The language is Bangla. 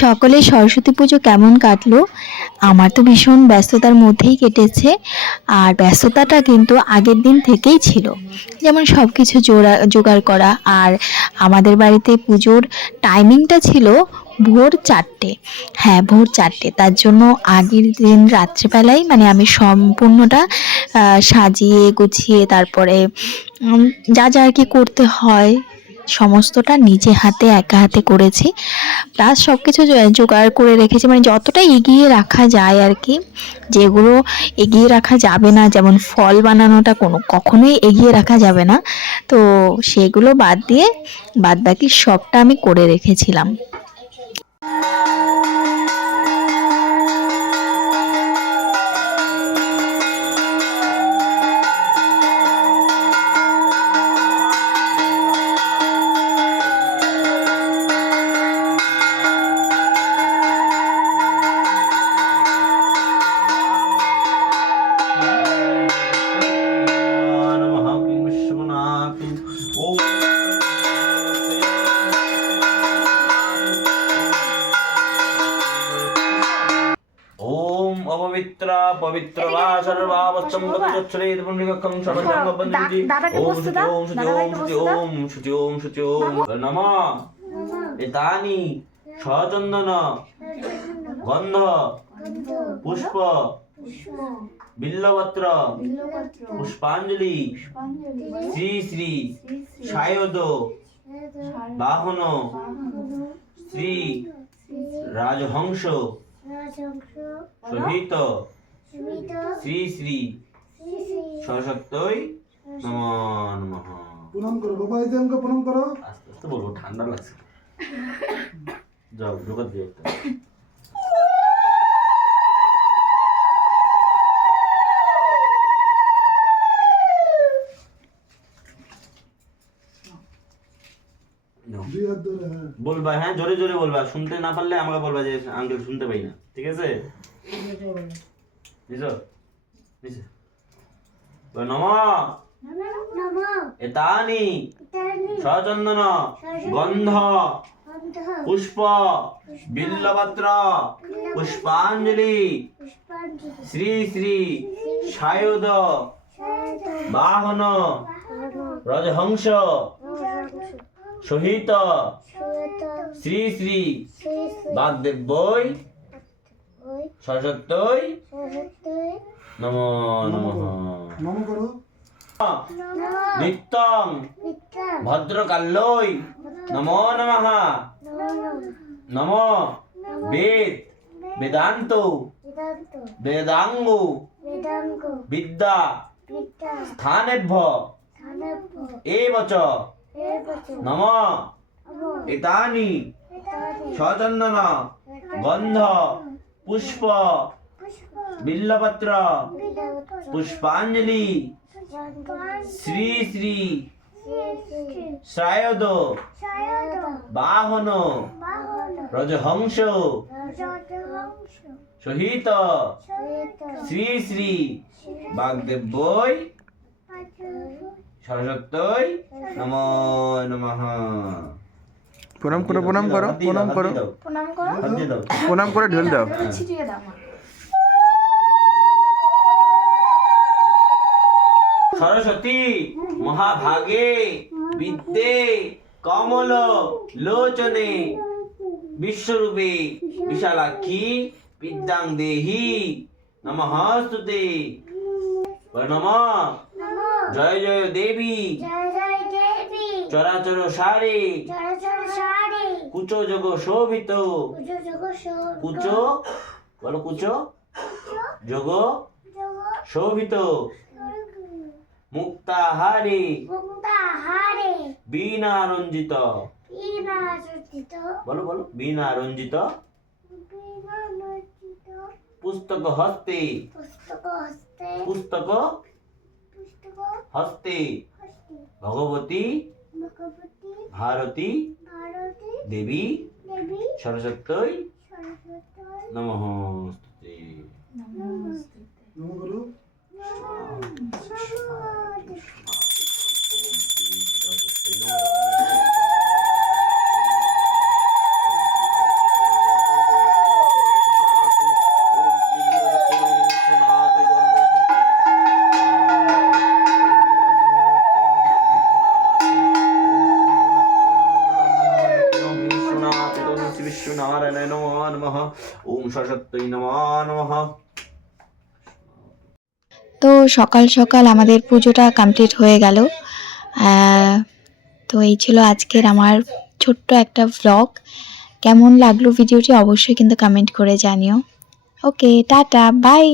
সকলে সরস্বতী পুজো কেমন কাটলো? আমার তো ভীষণ ব্যস্ততার মধ্যেই কেটেছে। আর ব্যস্ততাটা কিন্তু আগের দিন থেকেই ছিল। যেমন সব কিছু জোড়া, জোগাড় করা। আর আমাদের বাড়িতে পুজোর টাইমিংটা ছিল ভোর চারটে। হ্যাঁ ভোর চারটে। তার জন্য আগের দিন রাত্রেবেলায় মানে আমি সম্পূর্ণটা সাজিয়ে গুছিয়ে তারপরে যা যা আর কি করতে হয় সমস্তটা নিজে হাতে, একা হাতে করেছি। প্লাস সব কিছু জোগাড় করে রেখেছি। মানে যতটা এগিয়ে রাখা যায় আর কি যেগুলো এগিয়ে রাখা যাবে না, যেমন ফল বানানোটা কোনো, কখনোই এগিয়ে রাখা যাবে না। তো সেগুলো বাদ দিয়ে বাদ বাকি সবটা আমি করে রেখেছিলাম। পবিত্রা পবিত্র বা ওম নম। এতানি সচন্দন গন্ধ পুষ্প বিল্লবত্র পুষ্পাঞ্জলি শ্রী শ্রী সায়দ বাহন শ্রী রাজহংস সহিত শ্রী শ্রী সশক্তই নম নমঃ। প্রণাম করো বাবা এই আমাকে প্রণাম করো। আস্তে আস্তে বলব ঠান্ডা লাগছে। যাও ঢোকা দিয়ে বলবা হ্যাঁ জোরে জোরে বলবা। শুনতে না পারলে আমাকে বলবা যে আঙ্কেল শুনতে পাই না। ঠিক আছে? নম। এতানি। সচন্দন। গন্ধ। পুষ্প। বিল্লপত্র। পুষ্পাঞ্জলি। শ্রী শ্রী সায়ুদ। বাহন। রজহংস। সহিত শ্রী শ্রী বাগদেব্যই সরস্বতী নম নমঃ নম করো। নিত্যং ভদ্রকাল্যই নমো নমঃ নম বেদ বেদান্ত বেদাঙ্গ বিদ্যা স্থানেভ্য এব চ নম। এতানি। সচন্দন। গন্ধ। পুষ্প। বিল্লপত্র। পুষ্পাঞ্জলি। শ্রী শ্রী। সায়দ বাহন। রজহংস। সহিত। শ্রী শ্রী। বাগদেব্যই সরস্বতী নম নমঃ। প্রণাম করো প্রণাম করো প্রণাম করো। প্রণাম করো। প্রণাম করে ঢেল দাও। ছিটিয়ে দাও সরস্বতী মহাভাগে বিদ্যে কমল লোচনে বিশ্বরূপে বিশালাক্ষী বিদ্যাং দেহি। নমঃ নমস্তুতে নম। জয় জয় দেবী। চরাচর সারে। কুচো যোগ শোভিত। কুচো বলো কুচো। যোগ শোভিত। মুক্তাহারে বীণা রঞ্জিত। বলো বলো বীণা রঞ্জিত। পুস্তক হস্তে। পুস্তক হস্তে। ভগবতী ভারতী দেবী সরস্বতী নম ওম সরস্বতী নমঃ नमः তো সকাল সকাল আমাদের পুজোটা কমপ্লিট হয়ে গেল। তো এই ছিল আজকের আমার ছোট্ট একটা ভ্লগ কেমন লাগল ভিডিওটি অবশ্যই কিন্তু কমেন্ট করে জানিও। ওকে টাটা বাই